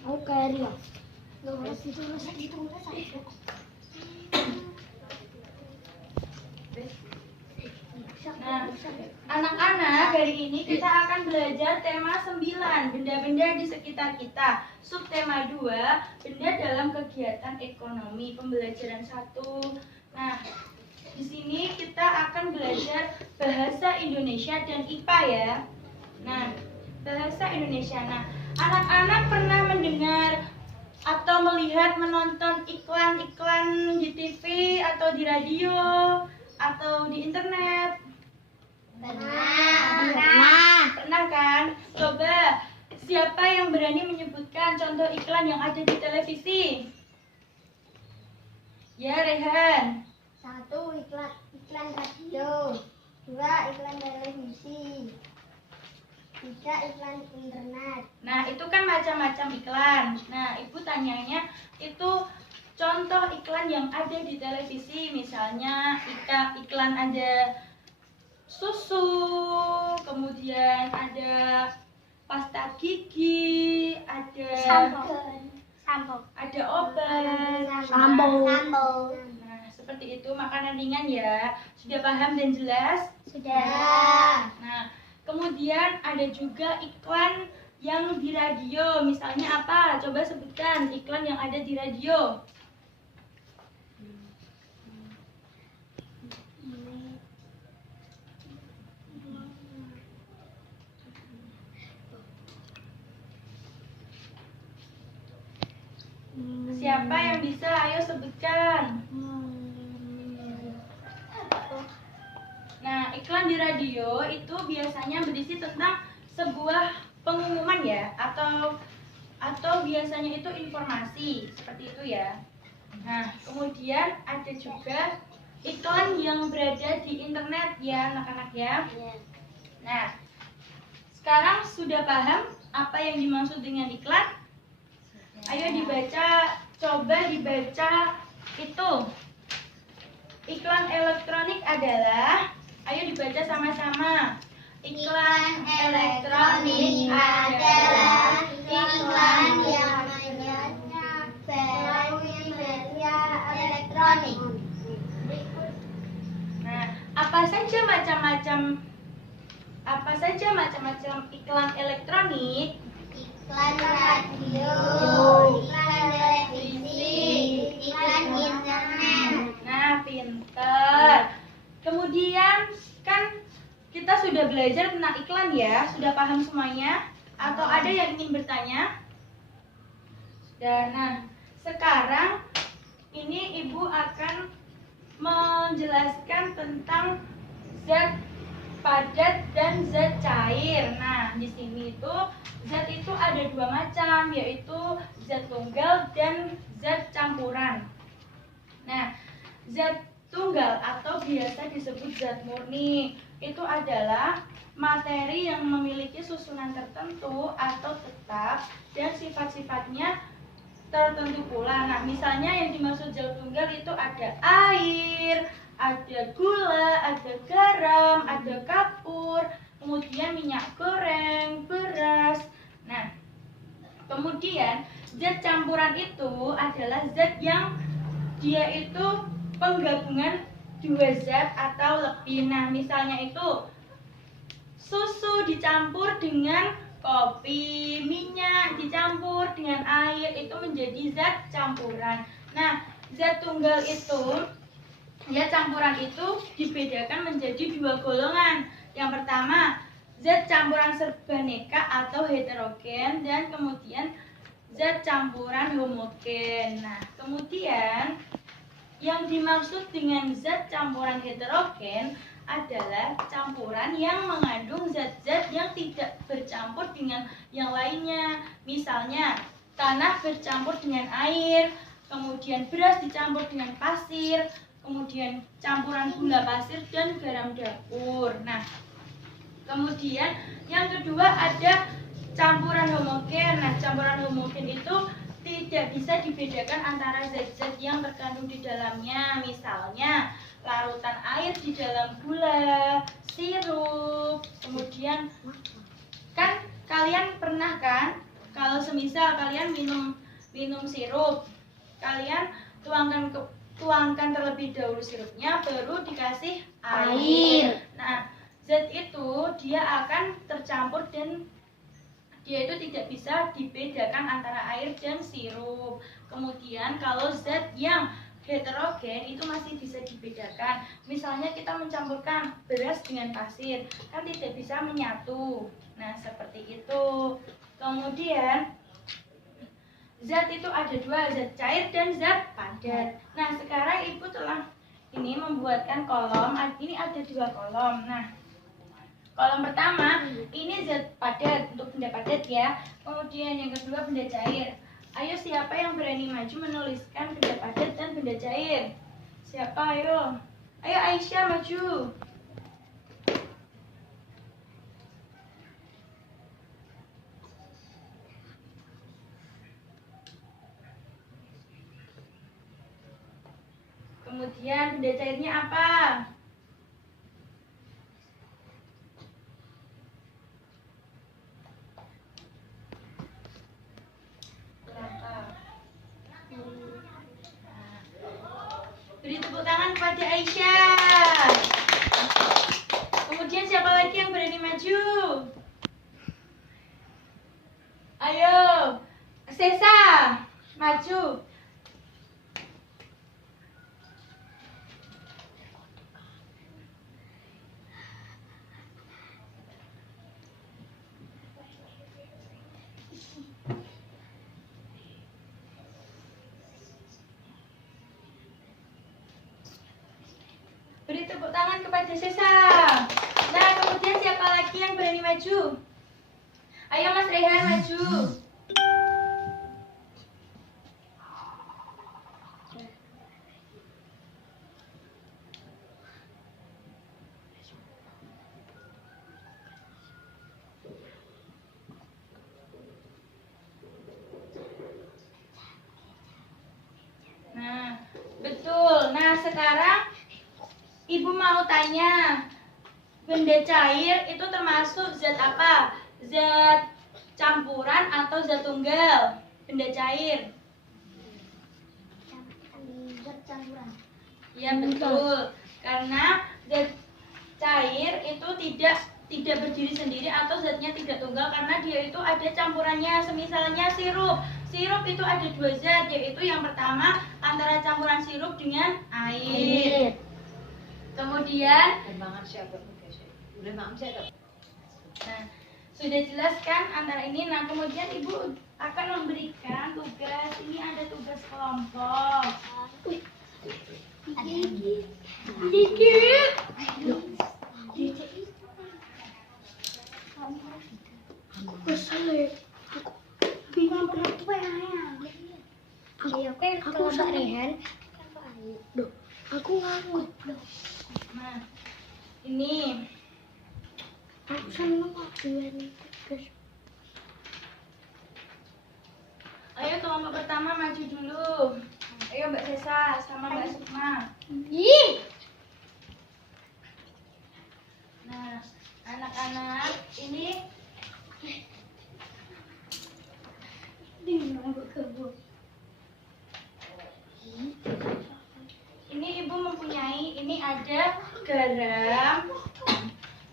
Aku kayak Ria. Ditulis. Nah, anak-anak, hari ini kita akan belajar tema 9, benda-benda di sekitar kita. Subtema 2, benda dalam kegiatan ekonomi. Pembelajaran 1. Nah, di sini kita akan belajar bahasa Indonesia dan IPA ya. Nah, bahasa Indonesia. Nah, anak-anak pernah mendengar atau melihat menonton iklan-iklan di TV atau di radio atau di internet? Pernah kan? Coba, siapa yang berani menyebutkan contoh iklan yang ada di televisi? Ya, Rehan. 1. Iklan radio. 2. Iklan televisi. 3. Iklan internet. Nah, itu kan macam-macam iklan. Nah, Ibu tanyanya itu contoh iklan yang ada di televisi. Misalnya iklan ada susu, kemudian ada pasta gigi, ada Sampo. ada obat. Sampo. Nah, seperti itu, makanan ringan ya. Sudah paham dan jelas? Sudah. Nah, kemudian ada juga iklan yang di radio. Misalnya apa? Coba sebutkan iklan yang ada di radio. Siapa yang bisa? Ayo sebutkan. Nah, iklan di radio itu biasanya berisi tentang sebuah pengumuman ya, atau biasanya itu informasi, seperti itu ya. Nah, kemudian ada juga iklan yang berada di internet ya, anak-anak ya. Nah, sekarang sudah paham apa yang dimaksud dengan iklan? Ayo dibaca, coba dibaca itu. Iklan elektronik adalah, ayo dibaca sama-sama. Iklan elektronik adalah iklan yang melalui media elektronik. Nah, apa saja macam-macam iklan elektronik? Iklan radio, iklan televisi, iklan internet. Nah, pinter. Kemudian kan kita sudah belajar tentang iklan ya, sudah paham semuanya? Atau ada yang ingin bertanya? Sudah. Nah, sekarang ini Ibu akan menjelaskan tentang zat padat dan zat cair. Nah, di sini itu zat itu ada dua macam, yaitu zat tunggal dan zat campuran. Nah, zat tunggal atau biasa disebut zat murni itu adalah materi yang memiliki susunan tertentu atau tetap dan sifat-sifatnya tertentu pula. Nah, misalnya yang dimaksud zat tunggal itu ada air, ada gula, ada garam, ada kapur, kemudian minyak goreng, beras. Nah, kemudian zat campuran itu adalah zat yang dia itu penggabungan dua zat atau lebih. Nah, misalnya itu susu dicampur dengan kopi, minyak dicampur dengan air, itu menjadi zat campuran. Nah, zat tunggal itu, zat campuran itu dibedakan menjadi dua golongan. Yang pertama, zat campuran serbaneka atau heterogen, dan kemudian zat campuran homogen. Nah, kemudian yang dimaksud dengan zat campuran heterogen adalah campuran yang mengandung zat-zat yang tidak bercampur dengan yang lainnya. Misalnya, tanah bercampur dengan air, kemudian beras dicampur dengan pasir, kemudian campuran gula pasir dan garam dapur. Nah, kemudian yang kedua ada campuran homogen. Nah, campuran homogen itu tidak bisa dibedakan antara zat-zat yang terkandung di dalamnya. Misalnya, larutan air di dalam gula, sirup, kemudian kan kalian pernah kan kalau semisal kalian minum sirup, kalian tuangkan terlebih dahulu sirupnya, baru dikasih air. Nah, zat itu dia akan tercampur dan dia itu tidak bisa dibedakan antara air dan sirup. Kemudian kalau zat yang heterogen itu masih bisa dibedakan. Misalnya kita mencampurkan beras dengan pasir, kan tidak bisa menyatu. Nah, seperti itu. Kemudian zat itu ada dua, zat cair dan zat padat. Nah, sekarang Ibu telah ini membuatkan kolom. Ini ada dua kolom. Nah, kolom pertama ini zat padat untuk benda padat ya. Kemudian yang kedua benda cair. Ayo siapa yang berani maju menuliskan benda padat dan benda cair? Siapa ayo? Ayo Aisyah maju. Kemudian benda cairnya apa? Beri tepuk tangan kepada Aisyah. Kemudian siapa lagi yang berani maju? Ayo, Sesa, maju. Beri tepuk tangan kepada Sesa. Nah, kemudian siapa lagi yang berani maju? Ayo Mas Rehan maju. Nah, betul. Nah, sekarang Ibu mau tanya, benda cair itu termasuk zat apa? Zat campuran atau zat tunggal? Benda cair. Zat campuran. Ya betul. Karena zat cair itu tidak berdiri sendiri atau zatnya tidak tunggal karena dia itu ada campurannya. Semisalnya sirup. Sirup itu ada dua zat, yaitu yang pertama antara campuran sirup dengan air. Kemudian nah, sudah jelas kan antara ini. Nah, kemudian Ibu akan memberikan tugas. Ini ada tugas kelompok. Aku sama Rehan. Aku nganggut. Nah, ini Aku seneng tugas. ayo kelompok pertama maju dulu. Ayo Mbak Sesa sama Mbak Sukma. Nah, anak-anak ini Ibu mempunyai, ini ada garam,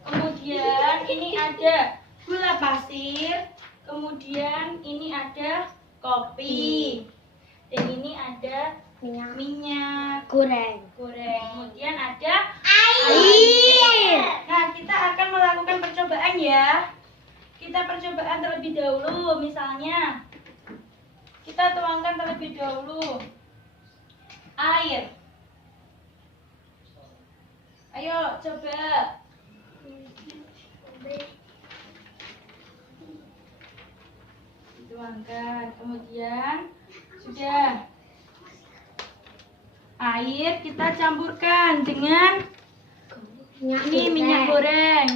kemudian ini ada gula pasir, kemudian ini ada kopi, dan ini ada minyak Goreng. kemudian ada air. Nah, kita akan melakukan percobaan ya. Kita percobaan terlebih dahulu. Misalnya kita tuangkan terlebih dahulu air. Ayo coba. Tuangkan. Kemudian sudah. Air kita campurkan dengan ini minyak goreng.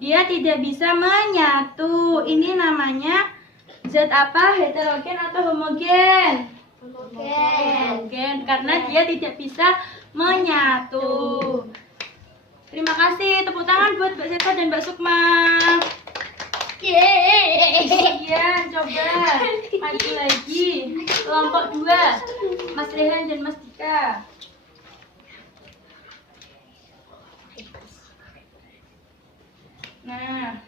Dia tidak bisa menyatu. Ini namanya zat apa? Heterogen atau homogen? Homogen. Karena dia tidak bisa menyatu. Terima kasih. Tepuk tangan buat Mbak Seta dan Mbak Sukma. Iya, coba maju lagi. Kelompok 2, Mas Rehan dan Mas Dika. Nah,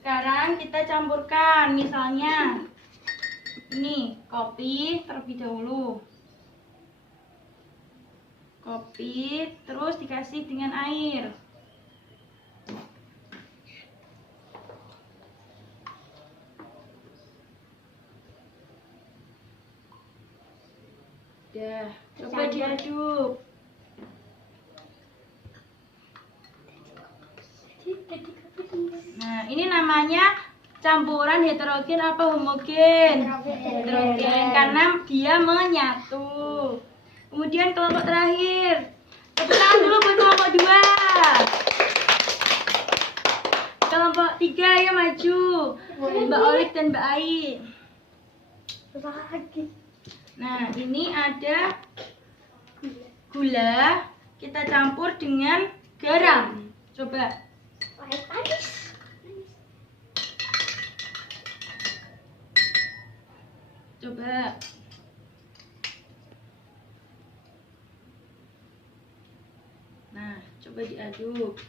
sekarang kita campurkan. Misalnya, ini kopi terlebih dahulu. Kopi, terus dikasih dengan air. Udah, coba diaduk. Nah, ini namanya campuran heterogen apa homogen? Heterogen, karena dia menyatu. Kemudian kelompok terakhir. Tepuk tangan dulu buat kelompok 2. Kelompok 3, ayo maju. Mbak Olik dan Mbak Ai. Nah, ini ada gula. Kita campur dengan garam. Coba. Coba. Nah, coba diaduk.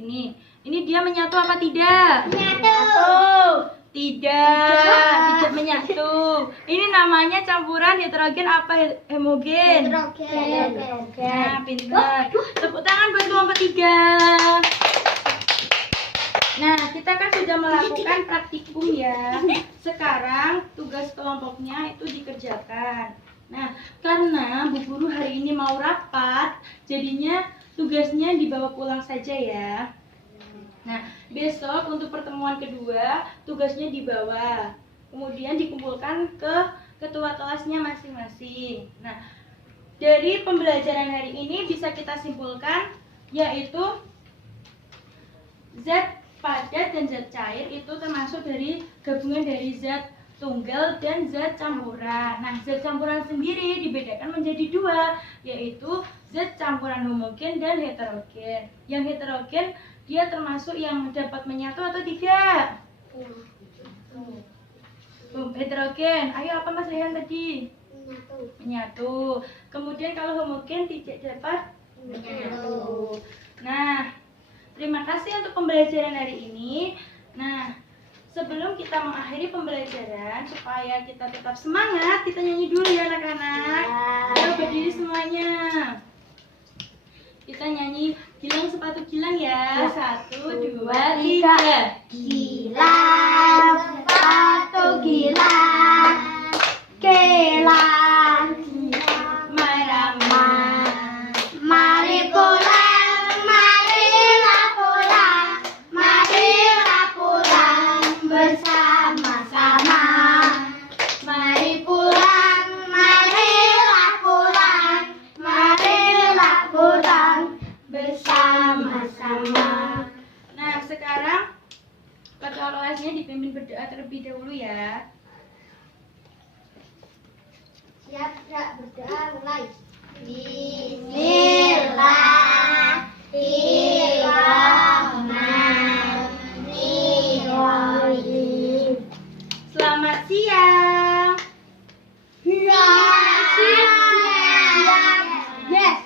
Ini dia menyatu apa tidak? Menyatu. Tidak menyatu. Ini namanya campuran heterogen apa homogen? Heterogen. Nah, pintar. Tepuk tangan buat kelompok 3. Nah, kita kan sudah melakukan praktikum ya. Sekarang tugas kelompoknya itu dikerjakan. Nah, karena Bu Guru hari ini mau rapat, jadinya tugasnya dibawa pulang saja ya. Nah, besok untuk pertemuan kedua, tugasnya dibawa. Kemudian dikumpulkan ke ketua kelasnya masing-masing. Nah, dari pembelajaran hari ini bisa kita simpulkan, yaitu zat padat dan zat cair itu termasuk dari gabungan dari zat tunggal dan zat campuran. Nah, zat campuran sendiri dibedakan menjadi 2, yaitu zat campuran homogen dan heterogen. Yang heterogen dia termasuk yang dapat menyatu atau tidak? Heterogen. Ayo, apa Mas Rehan tadi? Menyatu. Kemudian kalau homogen tidak dapat menyatu. Nah, terima kasih untuk pembelajaran hari ini. Nah, sebelum kita mengakhiri pembelajaran, supaya kita tetap semangat, kita nyanyi dulu ya anak-anak. Ayo berdiri semuanya. Kita nyanyi Gilang Sepatu Gilang ya. 1, 2, 3. Gilang sepatu gilang, gilang Marama. mari pulang, marilah pulang, marilah pulang bersama-sama. Mari pulang, marilah pulang, marilah pulang bersama-sama. Nah, sekarang ketua kelasnya dipimpin berdoa terlebih dahulu ya. Siap, Kak, berdoa mulai. Bismillahirrahmanirrahim. Selamat siang. Yes.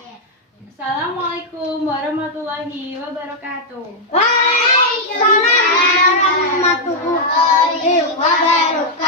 Assalamualaikum warahmatullahi wabarakatuh. Waalaikumsalam warahmatullahi wabarakatuh.